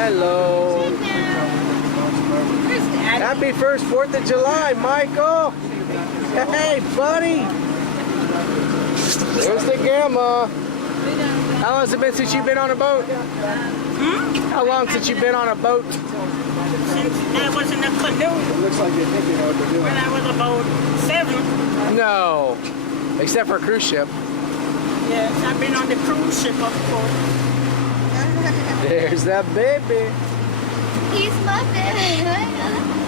Hello. Happy first 4th of July, Michael. Hey, buddy. There's the grandma. How long has it been since you've been on a boat? How long since you've been on a boat? Since I was in a canoe. It looks like you think you know what they're doing. When I was about 7. No, except for a cruise ship. Yes, I've been on the cruise ship, of course. There's that baby. He's my baby.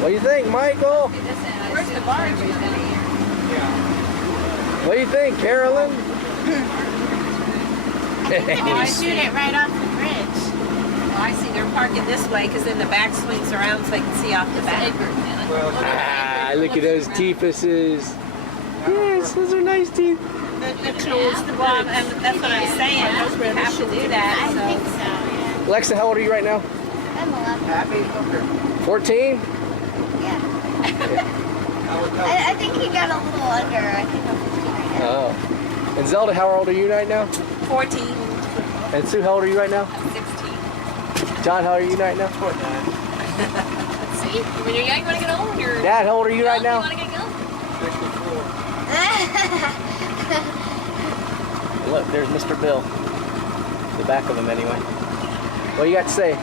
What do you think, Michael? Where's the barge? What do you think, Carolyn? They're gonna shoot it right off the bridge. Well, I see they're parking this way because then the back swings around so they can see off the back. Ah, look at those teepuses. Yes, those are nice teeth. The closed the Well, bridge. and that's what I'm saying. You have to do that. I So. think so, yeah. Alexa, how old are you right now? I'm 11. 14? Yeah. I think he got a little under. I think I'm 15 right now. Oh. And Zelda, how old are you right now? 14, And Sue, how old are you right now? 16. John, how old are you right now? See, when you're young, you want to get old. You're Dad, how old are you right young, now? You want to get young. Look, there's Mr. Bill. The back of him, anyway. What do you got to say? I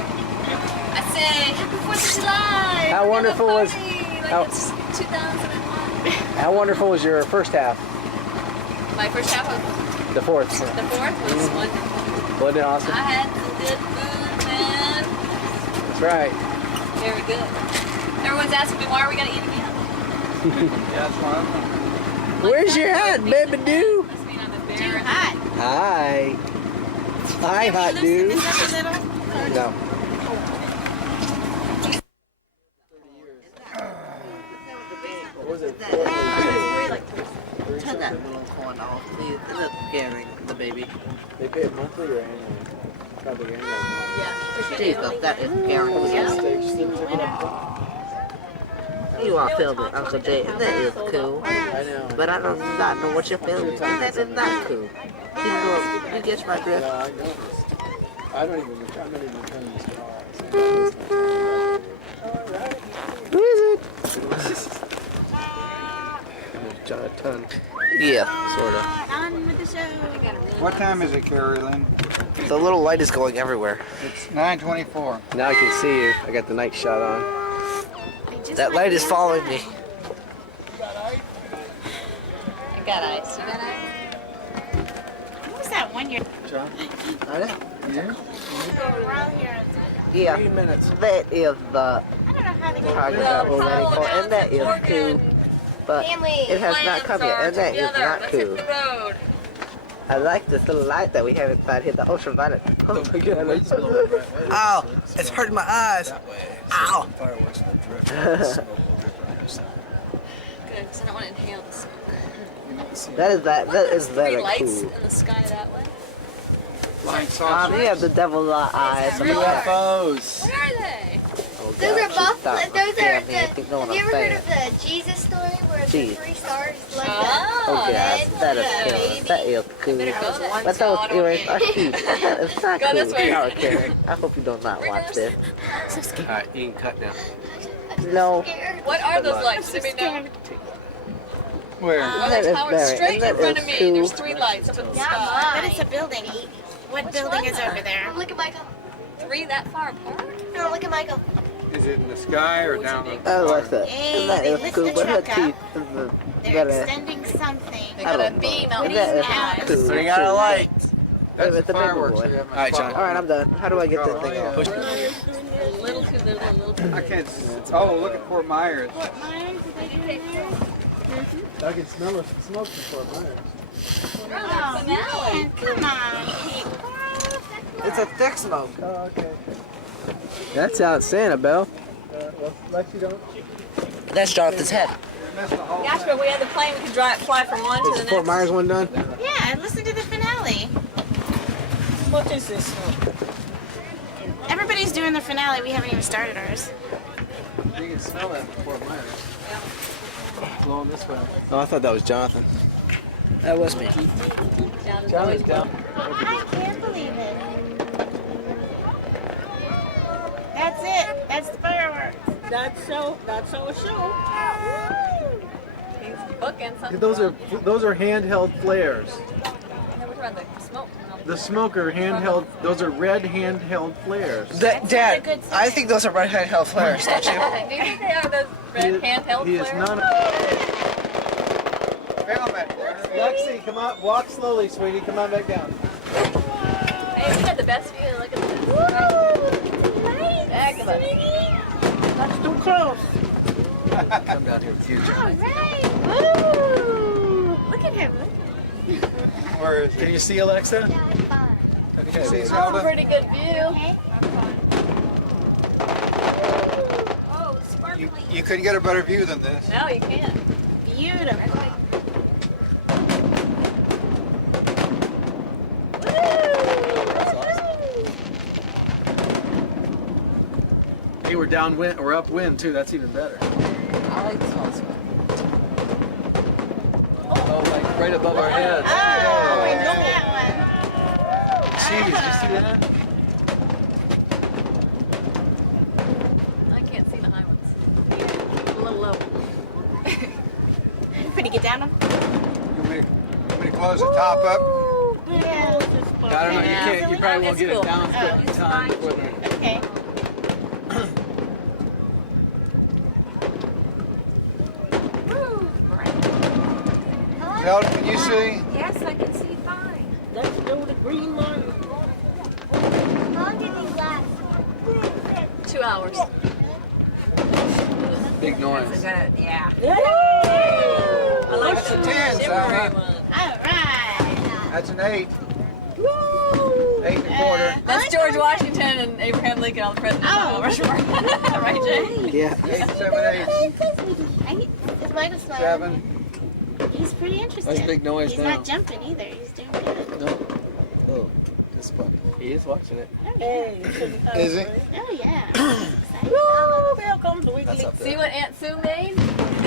say, happy 4th of July. How We're wonderful gonna was- party like how- it's 2001. How wonderful was your first half? My first half of The fourth. the 4th was wonderful. Wasn't it awesome? I had some good food, man. That's right. Very good. Everyone's asking me, why are we going to eat again? Where's your hat, baby doo? Must be on the Too bear. hot. Hi. Hi, hot Loosen dude. this up a little. No. What was it? Turn that little corn off, please. It's not scaring the baby. They pay it monthly or annually? Probably annually. Jesus, that is scaring me. You are filming Uncle Jay, and that is cool. I know. But I do not know what you're filming, and that is not cool. You get my drift? No, I noticed. I'm not even returning this call. Who is it? Jonathan. Yeah, sort of. On with the show. What time is it, Carolyn? The little light is going everywhere. It's 9:24. Now I can see you. I got the night shot on. That light is following me. I got ice. You got ice? What was that one year? John? Yeah? We're all here. Yeah, 3 minutes. that is the I don't know how they get target that we're ready for, and that is cool. But it has not come yet, and that is not cool. Road. I like this little light that we have inside here, the ultraviolet. Oh my god, that's Ow! It's hurting my eyes. Ow! Good, because I don't want to inhale the smoke. That is Three very lights cool. in the sky that way. You have the devil's eyes. Really? UFOs. What are they? Oh, Those are God, buff. she stopped Those are scaring me. the. I think no one Have you ever saying. heard of the Jesus story where the Jeez. 3 stars like Oh, Oh, God, that? that is Yeah. cool. That is cool. better go there. But those earrings are cheap. It's not Go cool. this way. Y'all are kidding. I hope you do not watch this. Alright, you can cut now. No. Scared. What are those lights? Let me know. Where? Well, That they're is powered very- straight that in front is of me. cool. There's 3 lights up in the sky. But it's a building. What building is over there? Look at Michael. 3 that far apart? No, look at Michael. Is it in the sky or down the I like that. Hey, And that they is lift cool, the but her truck teeth up. is They're better. extending something. They I got a don't know. beam out And there. that is Yeah. cool. Bring out a light. That's It's the a big fireworks. boy. we have in Alright, John. Alright, I'm done. How do I get this thing off? Push me. A little too little, a little too I can't. Oh, look at Fort Myers. Fort Myers, is that in there? I can smell the smoke before Myers. Oh, man, come on, Pete. It's a thick smoke. Oh, okay. That's out Santa, Belle. Well, Lexi don't. That's Jonathan's head. Gosh, but we had the plane, we could fly from one to Is the the Fort next. Myers one done? Yeah, and listen to the finale. What is this? Everybody's doing the finale. We haven't even started ours. You can smell that from Fort Myers. Blowing this way. Oh, I thought that was Jonathan. That was me. Jonathan's down. I can't believe it. That's it. That's the fireworks. That's so a show. He's booking something. Those are handheld flares. And then we're talking about the smoke. The smoker handheld. Those are red handheld flares. Dad, I think those are red handheld flares, don't you? Do you think they are those red handheld He is flares? not. Film it. Lexi, come on. Walk slowly, sweetie. Come on back down. Hey, we got the best view. Look at this. Heck of a- That's too close. Come down here with you, John. Right. Woo! Look at him. Where is it? Can you see Alexa? Okay. See Oh, Zelda? pretty good view. Okay. Oh, sparkly. You couldn't get a better view than this. No, you can't. Beautiful. Hey, we're downwind or upwind too. That's even better. I like this one. Oh, like right above our heads. Oh, we know that Jeez, did you see that? I can't see the high ones. A little low. one. Pretty get down on. You want me to close the top up? Yeah. I don't know. You can't. You probably won't It's get cool. it down quick in time. before the- Okay. Zelda, can you see? Yes, I can see fine. Let's do the green one. How long did these last? 2 hours. Big noise. Yeah. Yay! I like That's a the 10, shimmery Zelda. one. All right. That's an 8. Woo! 8 and a quarter. That's George Washington and Abraham Lincoln, all the presidents. Oh. Right, Jay? Yeah. 8, 7, 8. Is Michael smiling? 7. He's pretty interesting. That's big noise He's now. not jumping either. He's doing good. No. Oh, this one. He is watching it. Hey, Is he? Oh yeah. Woo! There comes Wiggly. That's up See there. what Aunt Sue made?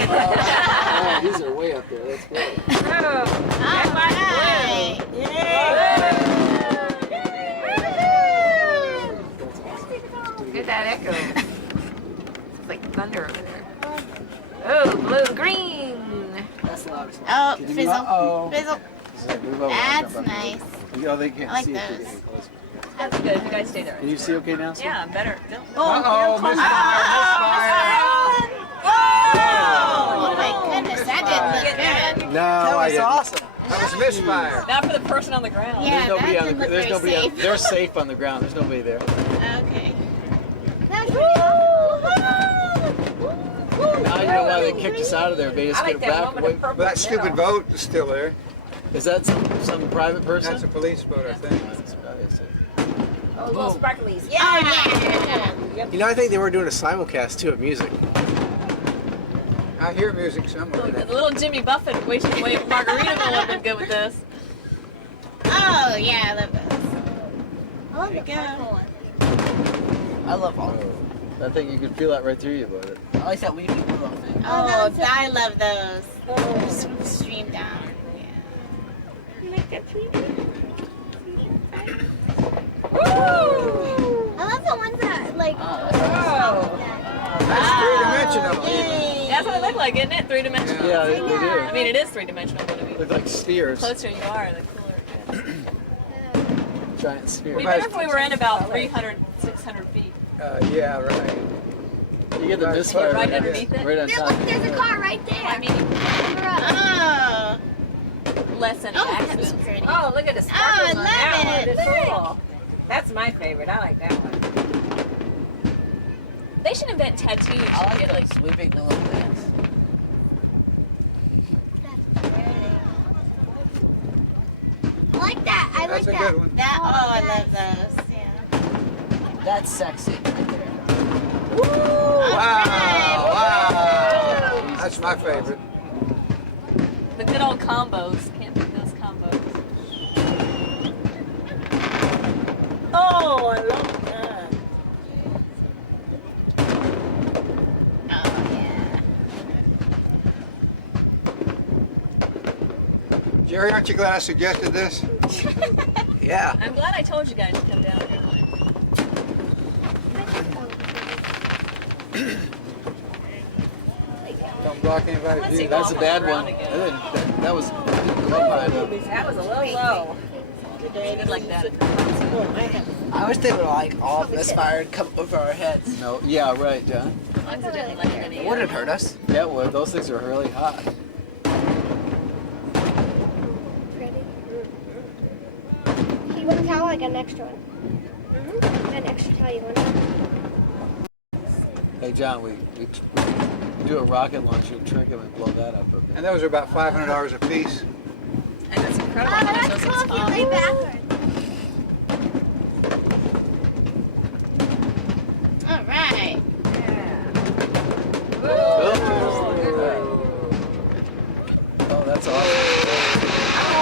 Oh, these are way up there. That's great. All right. Get that echo. It's like thunder over there. Oh, blue, green. That's loud. Oh, Can you- fizzle. uh-oh. Fizzle. Move over. That's Jump up. nice. Oh, they can't I like see if those. they get closer. That's good. You guys stay there. Can you see okay now? Yeah, better. No. Uh-oh, misfire, Oh my goodness, that didn't look good. No, That was awesome. That was misfire. Not for the person on the ground. Yeah, There's nobody that on the didn't look There's very nobody on, safe. they're safe on the ground. There's nobody there. Okay. That was pretty cool. Now you know why they kicked us out of there. They just I like get that back woman away. in purple. But that stupid boat is still there. Is that some private person? That's a police boat, I think. Oh, little sparklies. Yeah. Oh, yeah. You know, I think they were doing a simulcast too of music. I hear music somewhere. The little Jimmy Buffett waiting margarita would have been good with this. Oh yeah, I love those. I love There the we go. purple one. I love all. I think you could feel that right through you, but I like that weeping willow thing. Oh, those are- I love those. Just stream down. Yeah. You like that tree? I love the ones that like. Oh. That's three-dimensional. Yay. That's what it looked like, isn't it? Three-dimensional. Yeah, they do. I mean, it is three-dimensional, but I mean, Look like the spheres, closer you are, the cooler it is. giant spheres. It'd be better if we were in about 300, 600 feet. Yeah, right. You get the misfire Right underneath it? right on There, top. look, there's a car right there. I mean, Look her up. Oh. less any Oh, that's accidents. pretty. Oh, look at the Oh, sparkles I on that love one. it. It's cool. That's my favorite. I like that one. They should invent tattoos. I like Get, that sweeping the little dance. I like that. I That's like a that. good one. That. Oh, I love those. Yeah. That's sexy. Wow, wow. That's my favorite. the good old combos. Can't beat those combos. Oh, I love that. Oh yeah. Jerry, aren't you glad I suggested this? Yeah. I'm glad I told you guys to come down here. Don't block anybody's view. That's That's a bad one. that was high enough. That was a little low. Good like that. I wish they would like all misfire and come over our heads. No, yeah, right, John. It wouldn't hurt us. Yeah, well, those things are really hot. Ready? You want a towel? I got an extra one. An extra towel, you want? Hey, John, we do a rocket launcher and trick him and blow that up. Okay? And those are about $500 a piece. And it's incredible. Oh, how much that's those cool things if you pop. lay backwards. All right. Oh, that's awesome.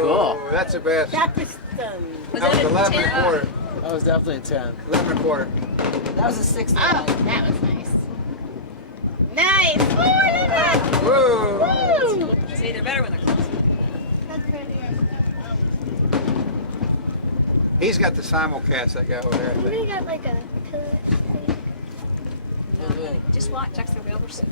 Cool. That's the best. That was That was 11 and a quarter. That was definitely a 10. 11 and a quarter. That was a 6. Oh, that was nice. Nice. Oh, I love it. Whoa. Woo. See, they're better when they're close. That's pretty. He's got the simulcast, that guy over there. I You think. got like a pillar thing. Just watch, check the wheel soon.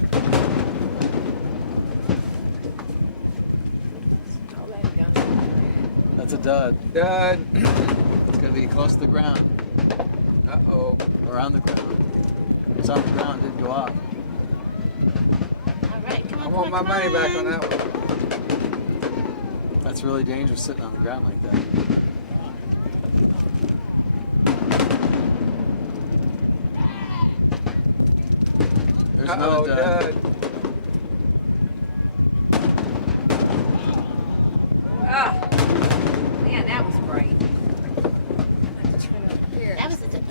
That's a dud. Dud. It's going to be close to the ground. Uh-oh. Or on the ground. It's on the ground, didn't go up. All right, come on. I want my money back on that one. That's really dangerous sitting on the ground like that. There's Uh-oh, another dud. Dud. Ah, man, that was bright. That was a dud.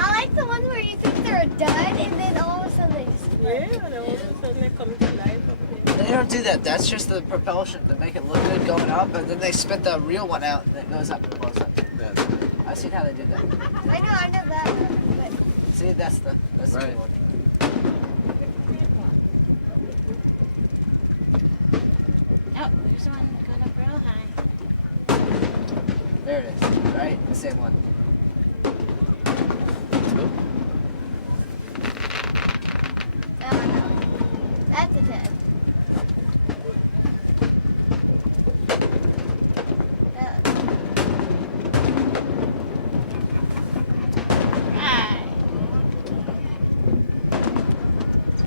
I like the ones where you think they're a dud and then all of a sudden they just. Yeah, and all of a sudden they come to life up there. They don't do that. That's just the propulsion to make it look good going up, and then they spit the real one out that goes up and blows up. That's it. I've seen how they did that. I know that. But See, that's the Right. good one. Oh, there's one going up real high. There it is. Right, the same one. oh no, that's a dud.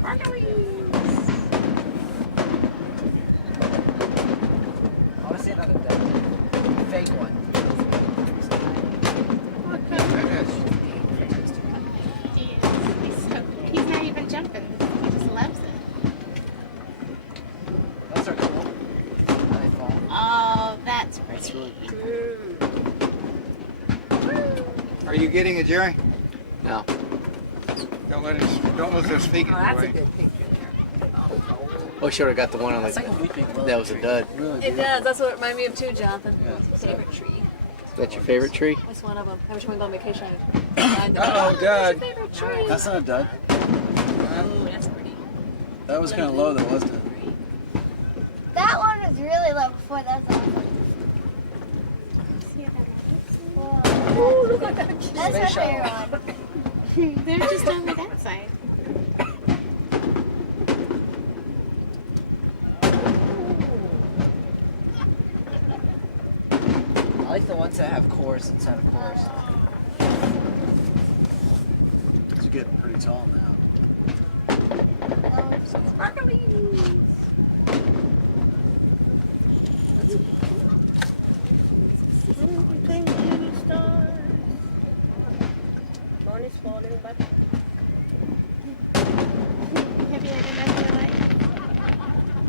Right. I want to see another dud. Fake one. He's not even jumping. He just loves it. Those are cool. How they fall. Oh, that's pretty. That's really Are you getting it, Jerry? No. Don't let us speak it Oh, that's a away. good picture there. Oh, should have got the one on like It's like a weeping willow. that was a dud. Really It does. That's what it reminded me of too, Jonathan. Yeah. My favorite tree. Is that your favorite tree? That's one of them. Every time we go on vacation, I Uh-oh, Dud. favorite tree. That's not a dud. Oh, that's pretty. That was kind of low, though, wasn't it? That one was really low before. That's awesome. Whoa. Look at that. That's my favorite one. They're just over that side. I like the ones that have cores inside of cores. You're getting pretty tall now. Everything little stars. Morning's falling, but Have you ever done your life?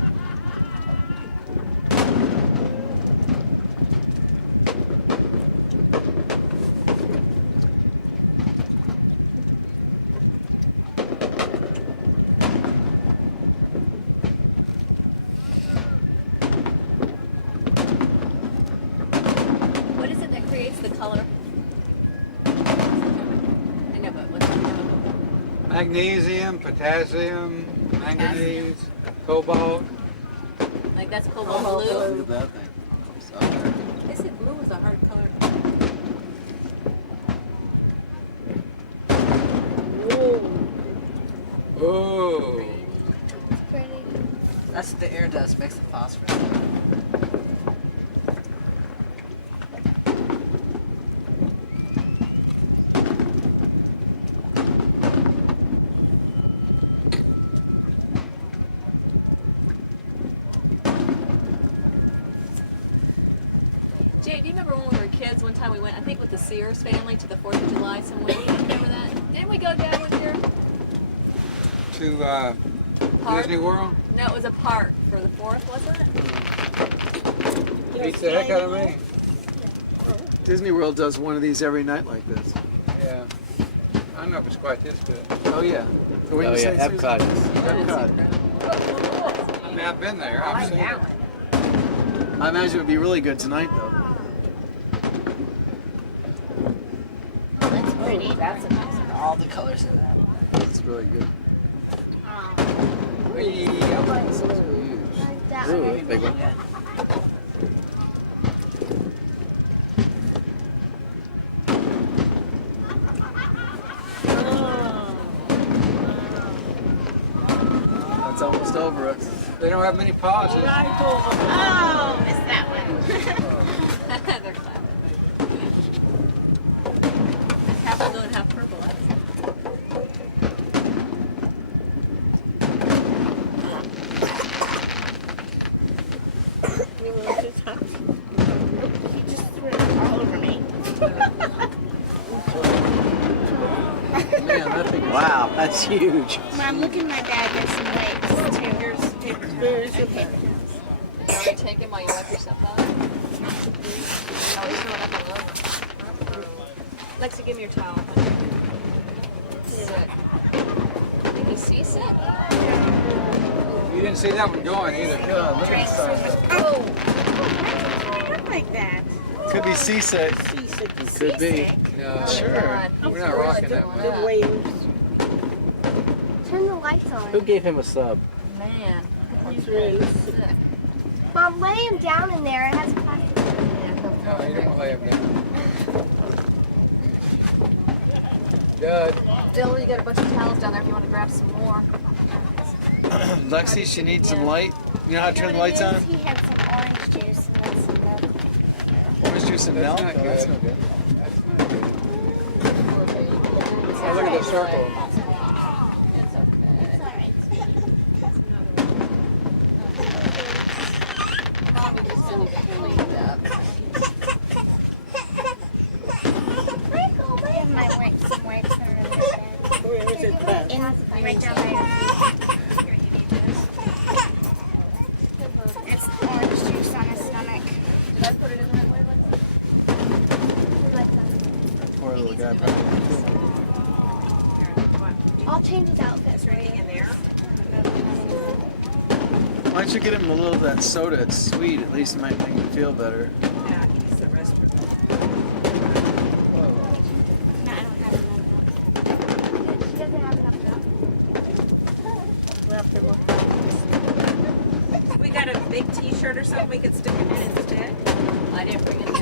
What is it that creates the color? I know, but what's the chemical? Magnesium, potassium, manganese, cobalt. Like that's cobalt blue. Look at that thing. They said blue was a hard color. Whoa. Pretty. That's what the air does, makes the phosphorus. Jay, do you remember when we were kids? One time we went, I think, with the Sears family to the 4th of July somewhere. Do you remember that? Didn't we go down one year? To Park? Disney World? No, it was a park for the 4th, wasn't it? Beats the heck out of me. Disney World does one of these every night like this. Yeah. I don't know if it's quite this good. Oh yeah. Oh yeah, Epcot is. Epcot. I mean, I've been there. I've seen it. I imagine it would be really good tonight though. Oh, that's pretty. That's a nice one. All the colors in that. It's really good. Oh. Whee! This is huge. Like that Ooh, one. that's a big one. That's almost over. They don't have many pauses. Right over. Oh, missed that one. They're clapping. Half blue and half purple. You want to touch? You just threw it all over me. Man, that thing is Wow, that's huge. Mom, look in my bag. There's some weights too. Here's paper. Where's your Okay. Are you taking while you wipe yourself out? Oh, he's throwing up all over. Lexi, give me your towel. Sick. Think he's seasick? You didn't see that one going either. God, look at the size. Oh. Why did it look like that? Could be seasick. Could be. No, Sure. we're not rocking that one. the waves? Turn the lights on. Who gave him a sub? Man. He's really Sick. Mom, lay him down in there. It has plastic. No, you don't want to lay him down. Good. Dylan, you got a bunch of towels down there if you want to grab some more. Lexi, she needs some light. You know how to turn the lights on? He had some orange juice and then some milk. Orange juice and milk? That's not Oh, that's good. no good. That's not good. Oh, look at the circle. It's okay. Probably just so we can clean it up. I have my wipes, some wipes that are in my bag. Where is it best? Right down by your feet. Here, you need this. It's orange juice on his stomach. Did I put it in the right way, Lexi? Poor little guy probably. I'll change his outfit for you. Why don't you get him a little of that soda? It's sweet. At least it might make him feel better. No, I don't have enough. He doesn't have enough milk. We got a big T-shirt or something we could stick him in instead. I didn't bring it in.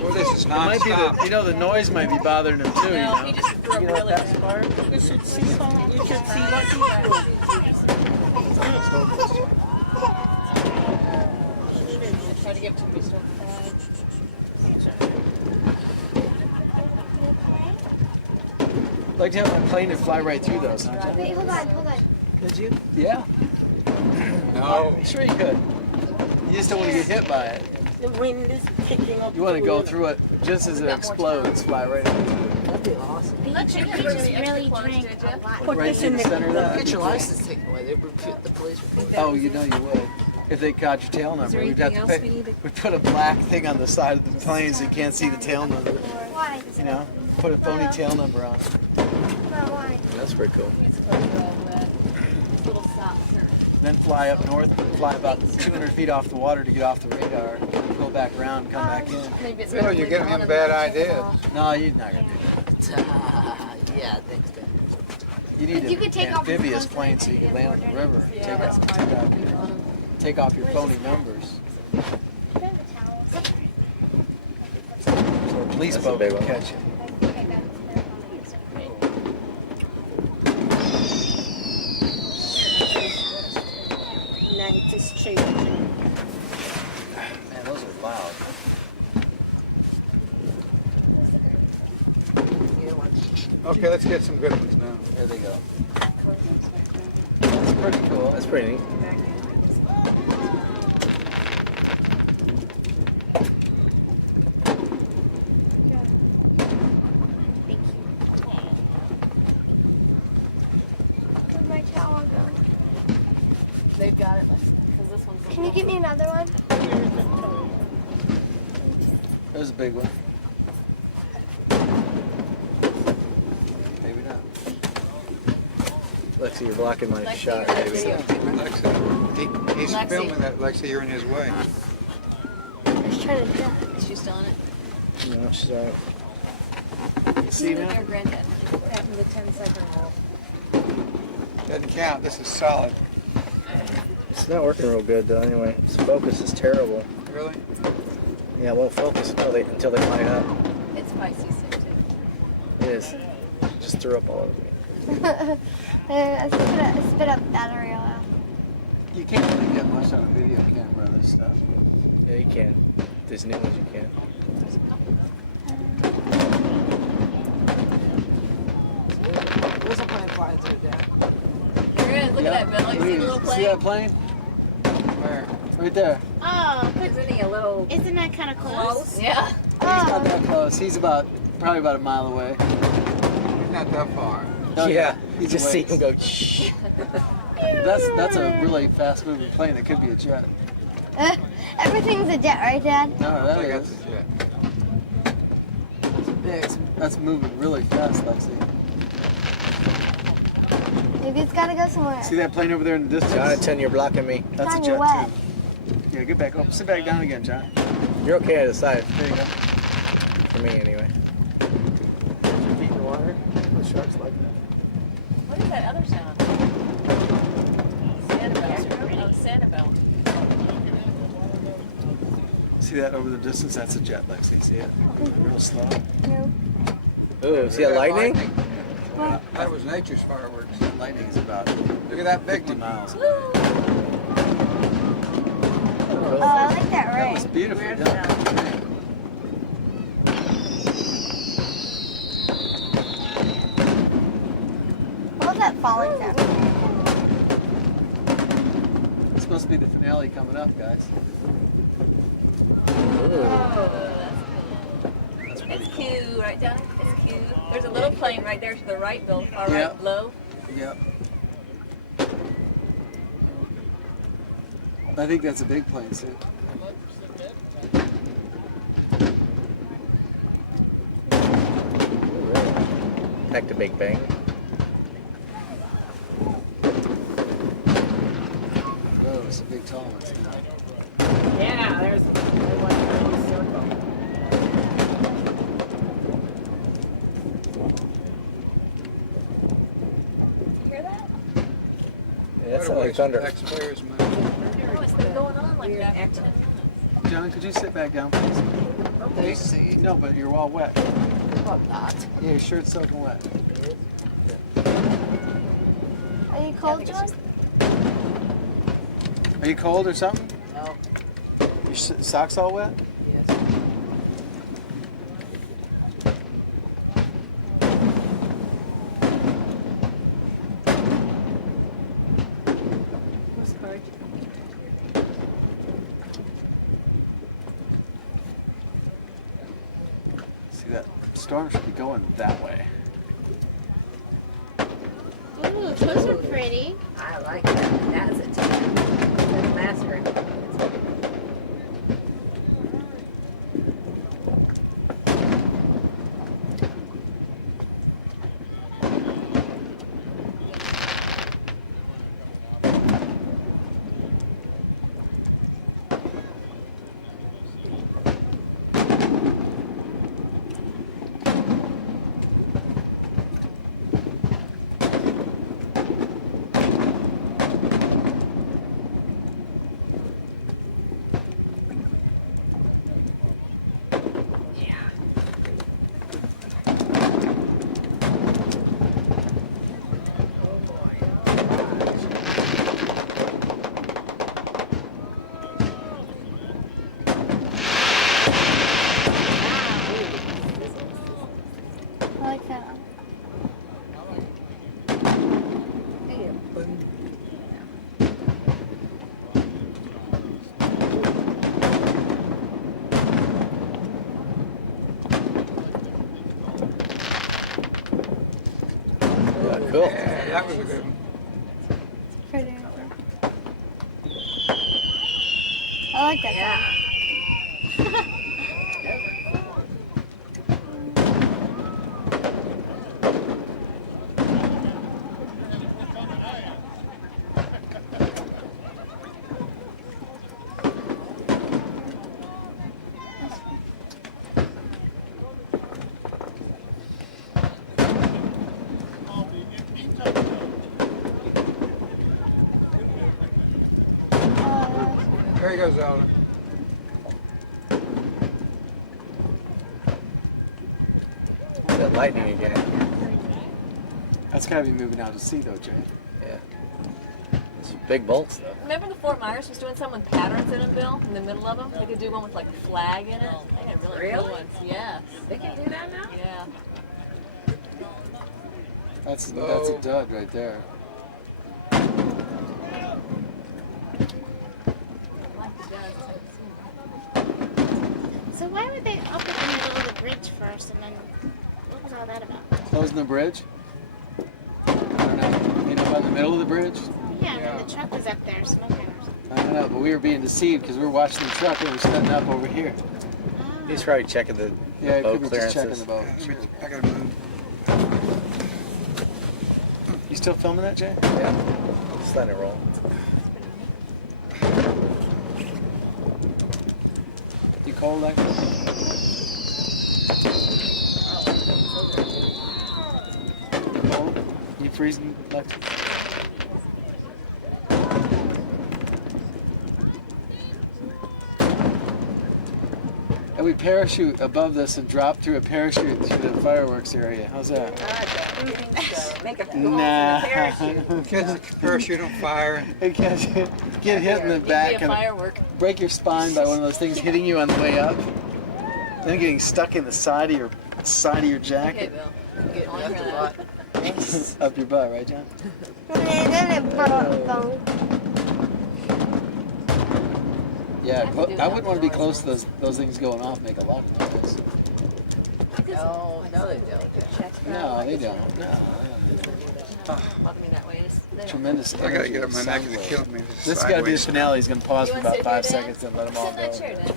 Well, this is It might be non-stop. the, you know, the noise might be bothering him too. You No, he know. just threw up really bad. You should see some. You should see what he Try to give it to me so I'd like to have my plane and fly right through those, don't you? Wait, hold on. Could you? Yeah. No. Sure you could. You just don't want to get hit by it. The wind is picking up. You want to go through it just as it explodes, fly right into it. That'd be awesome. But you just really drank a lot. Put Right this through in the the center of that. Get your license taken away. They repute, the police repute. Oh, you know you would. If they caught your tail number, we'd have to pay. We put a black thing on the side of the plane so you can't see the tail number. Why? You know, put a phony tail number on it. Why? That's pretty cool. little socks are. Then fly up north, fly about 200 feet off the water to get off the radar, go back around, come back in. Maybe it's You know, you're giving him bad ideas. No, you're not gonna do that. Yeah, thanks, Ben. You need You could take an off your amphibious clothes plane and so you put can it land on the river. Yeah, Take off your phony numbers. Turn the towels. That's what you Police That's a boat big can one. catch you. Night is changing. Man, those are loud. Okay, let's get some good ones now. There they go. That's pretty cool. That's pretty neat. Where'd my towel go? They've got it. Because this one's. Can you give me another one? There's a big one. Maybe not. Lexi, you're blocking my Lexi, shot, you're baby. video. Lexi, he's Lexi. filming that. Lexi, you're in his way. I was trying to duck. Is she still on it? No, she's all right. You see now? Your granddad. What happened to the 10-second rule? Doesn't count. This is solid. It's not working real good though. Anyway, its focus is terrible. Really? Yeah, it won't focus until they line up. It's spicy sick too. It is. Just threw up all over me. I spit up battery oil. You can't really get much on a video camera of this stuff. Yeah, you can. These new ones you can. Whistle plane flying through there. There it is. Look at that, Bill. You see the little plane? See that plane? Where? Right there. Oh, but Isn't he a little isn't that kind of close? close? Yeah. He's not that close. He's probably about a mile away. He's not that far. Oh, yeah, he's you just a see ways. him go. Shh. That's a really fast moving plane. It could be a jet. Everything's a jet, right, Dad? No, that I got is. the jet. That's moving really fast, Lexi. Maybe it's gotta go somewhere. See that plane over there in the distance? Jonathan, you're blocking me. That's a John, jet you're wet. too. Yeah, get back up. Sit back down again, John. You're okay on the side. There you go. For me, anyway. Your feet in the water. The sharks like that. What is that other sound? Sanibel. Oh, Sanibel. See that over the distance? That's a jet, Lexi. See it? Real slow. No. Ooh, see that lightning? That was nature's fireworks. That lightning is about Look at that big 50 one. miles. Oh, I like that That was ring. beautifully done. What was that falling sound? It's supposed to be the finale coming up, guys. That's pretty It's cool. cute, right, John? It's cute. There's a little plane right there to the right, Bill. Far Yeah. right, low. Yep. I think that's a big plane, Sue. Back to Big Bang. Oh, it's a big tall one. See that? Yeah, there's one in the circle. You hear that? Yeah, that sounds like thunder. Taxpayers' money. Oh, it's been going on like that for 10 minutes. John, could you sit back down, please? Okay, see. No, but you're all wet. I'm not. Yeah, your shirt's soaking wet. Are you cold, John? Are you cold or something? No. Your socks all wet? Yes. Who's card? See, that storm should be going that way. Ooh, those are pretty. I like that. That's it. That's master. Cool. Yeah, that was a good one. Pretty. I like that. Yeah. There he goes, Zelda. That lightning again. That's gotta be moving out to sea though, Jay. Yeah. It's big bolts though. Remember the Fort Myers was doing some with patterns in them, Bill? In the middle of them? They could do one with like a flag in it. They had really cool ones. Yes. They can do that now? Yeah. That's a dud right there. I like the guys. So why would they open in the middle of the bridge first and then what was all that about? Closing the bridge? I don't know. You know about the middle of the bridge? Yeah, and then the truck was up there smoking. I don't know, but we were being deceived because we were watching the truck and it was setting up over here. He's probably checking the Yeah, he boat could be just checking clearances. the boat. Let me- I gotta move. You still filming that, Jay? Yeah. Just letting it roll. You cold, Lex? Cold? You freezing, Lex? And we parachute above this and drop through a parachute through the fireworks area. How's that? Make a Nah. Catch the parachute on fire. Hey, catch it. Get hit in the You'd be back a and firework. break your spine by one of those things hitting you on the way up. Then getting stuck in the side of your Okay, jacket. Bill. Get on that. Up your butt, right, John? Yeah, have to do I that wouldn't want to be with close to those things going off. Make a lot of noise. No, they don't. No, they don't. No. Bother me that way. They don't. Tremendous I gotta energy. get up my neck. sound It's wave. killing me. This is gotta be the Sideways. finale. He's gonna pause You for wanna about sit 5 here, Dan? seconds and let them all Sit in that chair, go. Dan.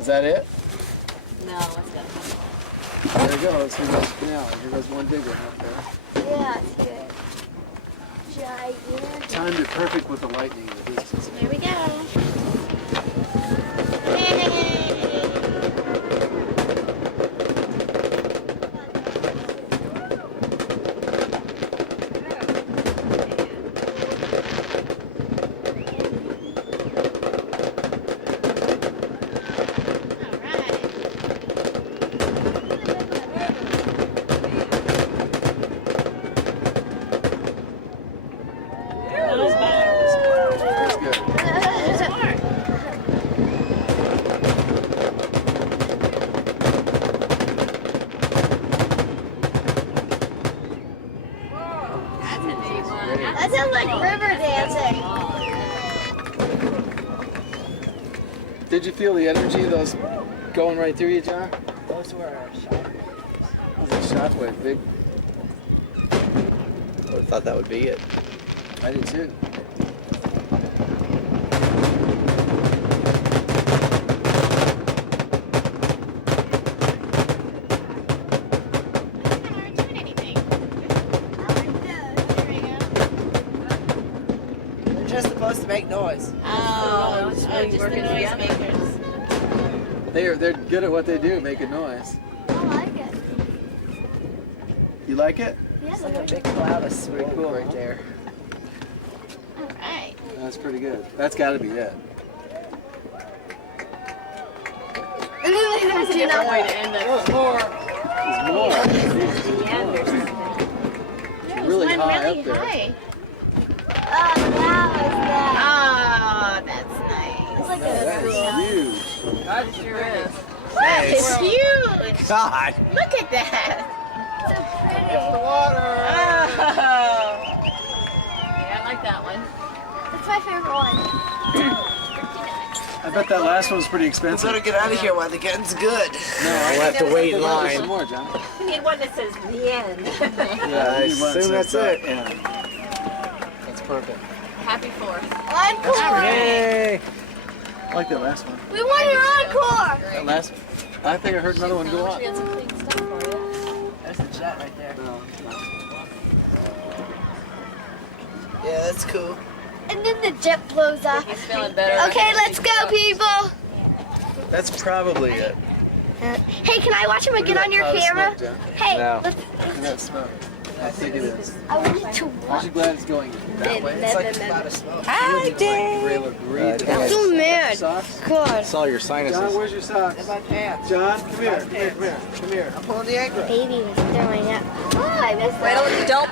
Is that it? No, let's go. There it goes. Here goes the finale. Here goes one big one up there. Yeah, it's good. Gigantic. Timed it perfect with the lightning in the distance. There we go. That's good. That's a neat one. That sounds like river dancing. Did you feel the energy of those going right through you, John? Those were shockwaves. That was a shockwave, big. I would have thought that would be it. I did too. Aren't doing anything. They're just supposed to make noise. Oh, Just just the working noisemakers. They're good at what they do, making noise. I like it. You like it? Yeah, It's like a big cloud of Pretty smoke cool, right huh? there. Alright. That's pretty good. That's got to be it. And then they don't do Different way that. to end There's it. more. The end or something. It's really One high really up there. high. Oh, that was that. Oh, that's nice. It's like That a is huge. That sure is. That is huge. God. Look at that. so pretty. Oh. Yeah, I like that one. That's my favorite one. I bet that last one was pretty We expensive. better get out of here while the getting's good. No, We'll have to wait in Some line. more, John. You need one that says the end. Yeah, I we need one that assume says that's it. Yeah. That's perfect. Happy 4th. Encore! Hey! I like that last one. We want an encore! That last I think I heard another one go up. That's the jet right there. No. Yeah, that's cool. And then the jet blows up. He's feeling better. Okay, let's go, people. That's probably it. Hey, can I watch him Look again at on that your cloud of camera? smoke, John. Hey, No. let's. Look at that smoke. I think it is. I wanted to Aren't watch. you glad it's going that way? It's like a cloud of smoke. Hi, Dave. Really look great. I'm so mad. Socks? God. Saw your John, sinuses. where's your socks? My pants. John, come here, come here, come here, come here. I'm pulling the anchor. Baby was throwing up. Oh, I missed Wait, that. don't